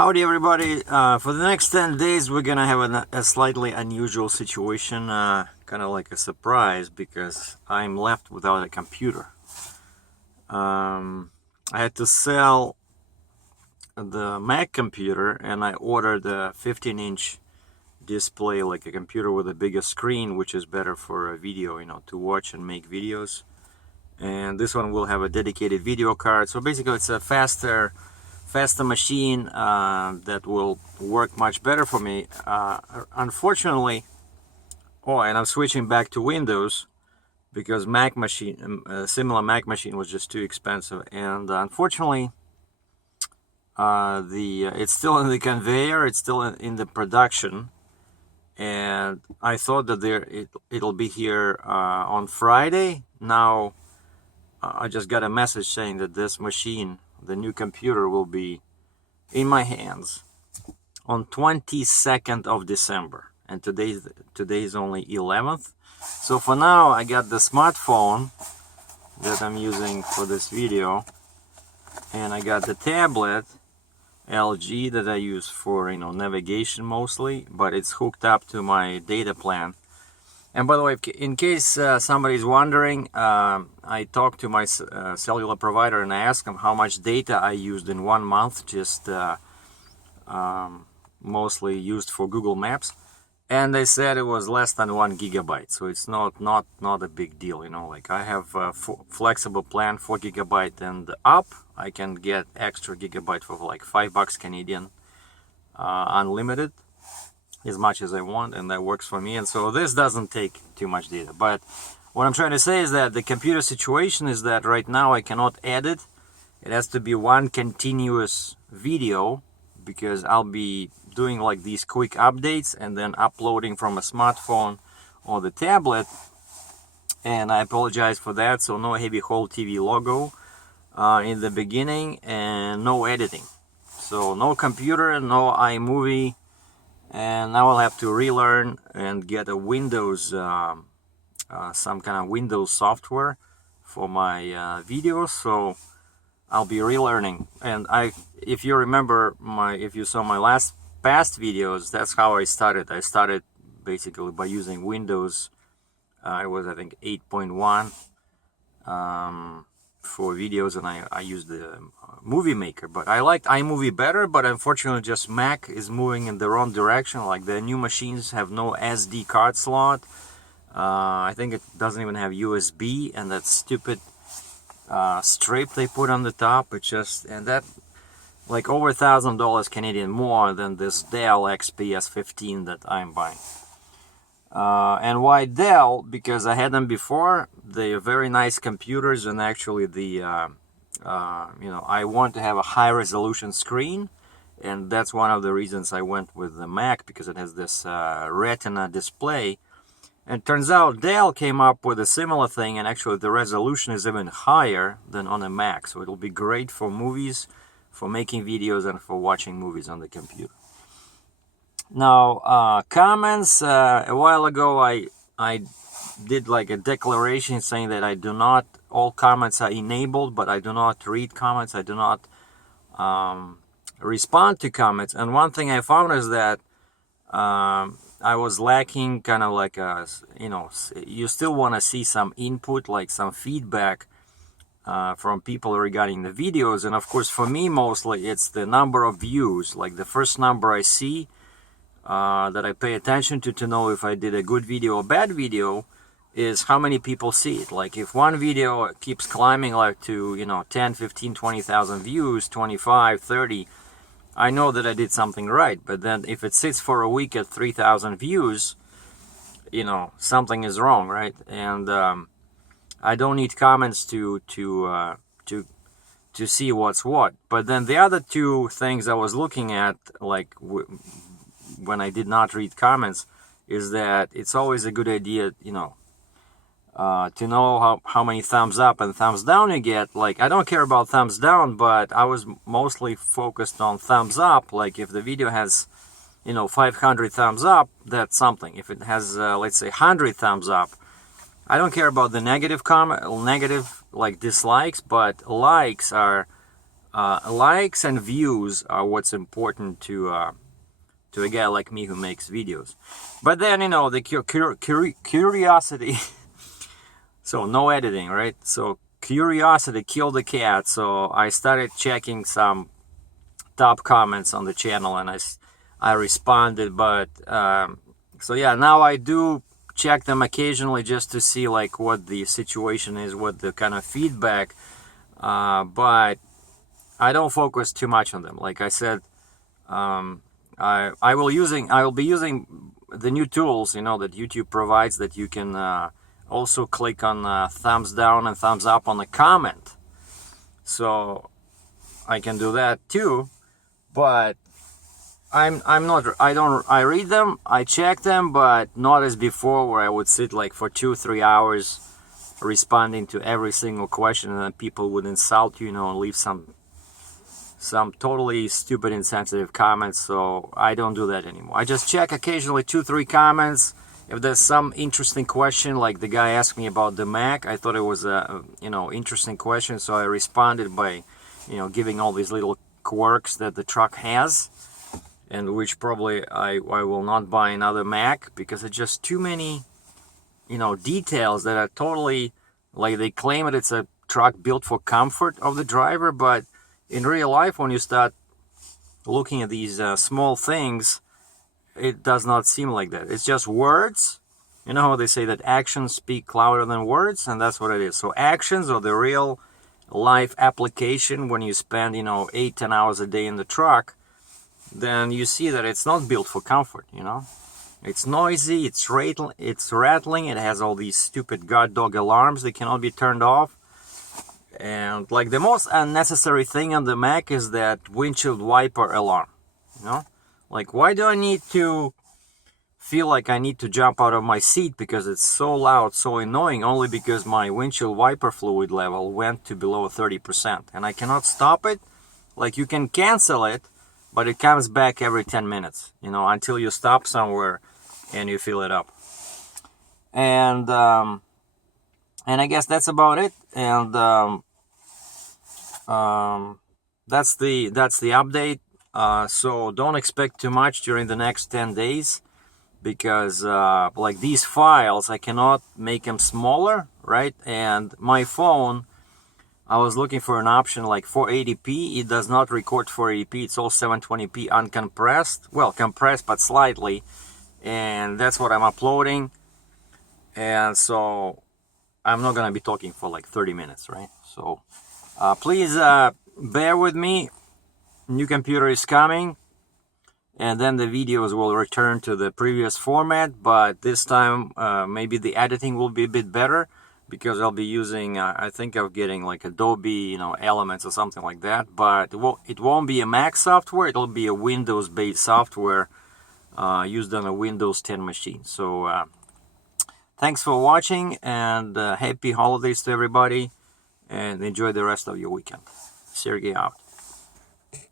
Howdy everybody. For the next 10 days we're gonna have a slightly unusual situation, kind of like a surprise, because I'm left without a computer. I had to sell the Mac computer and I ordered a 15-inch display, like a computer with a bigger screen, which is better for a video, to watch and make videos. And this one will have a dedicated video card, so basically it's a faster machine that will work much better for me. Unfortunately, and I'm switching back to Windows because similar Mac machine was just too expensive, and unfortunately it's still in the conveyor, it's still in the production, and I thought that it'll be here on Friday. Now I just got a message saying that this machine, the new computer, will be in my hands on 22nd of December, and today is only 11th. So for now I got the smartphone that I'm using for this video, and I got the tablet LG that I use for navigation mostly, but it's hooked up to my data plan. And by the way, in case somebody's wondering, I talked to my cellular provider and I asked them how much data I used in 1 month, just mostly used for Google Maps, and they said it was less than 1 gigabyte. So it's not a big deal, like I have a flexible plan, 4 gigabyte and up. I can get extra gigabyte for like $5 Canadian, unlimited, as much as I want, and that works for me. And so this doesn't take too much data. But what I'm trying to say is that the computer situation is that right now I cannot edit. It has to be one continuous video, because I'll be doing like these quick updates and then uploading from a smartphone or the tablet, and I apologize for that. So no HHTV logo in the beginning and no editing, so no computer, no iMovie. And now I'll have to relearn and get a Windows, some kind of Windows software for my videos. So I'll be relearning. And if you remember if you saw my past videos, that's how I started. I started basically by using Windows. I think 8.1 for videos, and I used the Movie Maker, but I liked iMovie better. But unfortunately just Mac is moving in the wrong direction. Like the new machines have no SD card slot. I think it doesn't even have USB, and that stupid strip they put on the top, and that like over $1,000 Canadian more than this Dell XPS 15 that I'm buying. And why Dell? Because I had them before. They are very nice computers, and actually I want to have a high resolution screen, and that's one of the reasons I went with the Mac, because it has this Retina display. And it turns out Dell came up with a similar thing, and actually the resolution is even higher than on a Mac, so it'll be great for movies, for making videos, and for watching movies on the computer. Now, comments. A while ago I did like a declaration saying that all comments are enabled, but I do not read comments. I do not respond to comments. And one thing I found is that I was lacking kind of like you still want to see some input, like some feedback from people regarding the videos. And of course for me mostly it's the number of views, like the first number I see that I pay attention to know if I did a good video or bad video, is how many people see it. Like if one video keeps climbing like to 10, 15, 20,000 views, 25, 30, I know that I did something right. But then if it sits for a week at 3,000 views, something is wrong, right? And I don't need comments to see what's what. But then the other two things I was looking at, like when I did not read comments, is that it's always a good idea, to know how many thumbs up and thumbs down you get. Like I don't care about thumbs down, but I was mostly focused on thumbs up. Like if the video has 500 thumbs up, that's something. If it has let's say 100 thumbs up, I don't care about the negative like dislikes, but likes are likes and views are what's important to a guy like me who makes videos. But then, you know, the curiosity, so no editing, right? So curiosity killed the cat. So I started checking some top comments on the channel, and I responded. But so yeah, now I do check them occasionally just to see like what the situation is, what the kind of feedback, but I don't focus too much on them. Like I said, I will be using the new tools, you know, that YouTube provides, that you can also click on thumbs down and thumbs up on the comment. So I can do that too, but I read them, I check them, but not as before, where I would sit like for 2-3 hours responding to every single question, and then people would insult you, you know, and leave some totally stupid, insensitive comments. So I don't do that anymore. I just check occasionally 2-3 comments. If there's some interesting question, like the guy asked me about the Mac, I thought it was a, you know, interesting question, so I responded by, you know, giving all these little quirks that the truck has, and which probably I will not buy another Mac, because it's just too many, you know, details that are totally, like, they claim that it's a truck built for comfort of the driver, but in real life, when you start looking at these small things, it does not seem like that. It's just words. You know how they say that actions speak louder than words, and that's what it is. So actions are the real life application. When you spend, you know, 8-10 hours a day in the truck, then you see that it's not built for comfort, you know. It's noisy, it's rattling, it has all these stupid guard dog alarms that cannot be turned off. And like the most unnecessary thing on the Mac is that windshield wiper alarm, you know. Like, why do I need to feel like I need to jump out of my seat because it's so loud, so annoying, only because my windshield wiper fluid level went to below 30% and I cannot stop it? Like, you can cancel it, but it comes back every 10 minutes, you know, until you stop somewhere and you fill it up. And I guess that's about it. And that's the update. So don't expect too much during the next 10 days, because like these files, I cannot make them smaller, right? And my phone, I was looking for an option like 480p. It does not record 480p. It's all 720p uncompressed. Well, compressed, but slightly. And that's what I'm uploading. And so I'm not going to be talking for like 30 minutes, right? So please bear with me. New computer is coming. And then the videos will return to the previous format. But this time, maybe the editing will be a bit better, because I'll be using, I think I'm getting like Adobe, you know, Elements or something like that. But it won't be a Mac software. It'll be a Windows-based software used on a Windows 10 machine. So thanks for watching, and happy holidays to everybody, and enjoy the rest of your weekend. Sergey out.